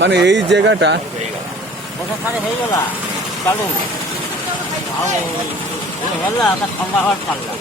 মানে এই জায়গাটা ହେଇଗଲା ଚାଲୁ ଆଉ ହେଲା ତା ଥଣ୍ଡା ହওয়ার ଚାଲିଲା।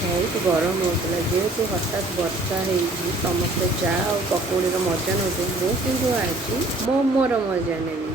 ବହୁତ ଗରମ ହେଉଥିଲା ଯେହେତୁ ହଠାତ୍ ବର୍ଷା ହେଇଛି ସମସ୍ତେ ଚା ଆଉ ପକୁଡ଼ିର ମଜା ନେଉଛୁ। ମୁଁ କିନ୍ତୁ ଆଜି ମୋମୋର ମଜା ନେବି।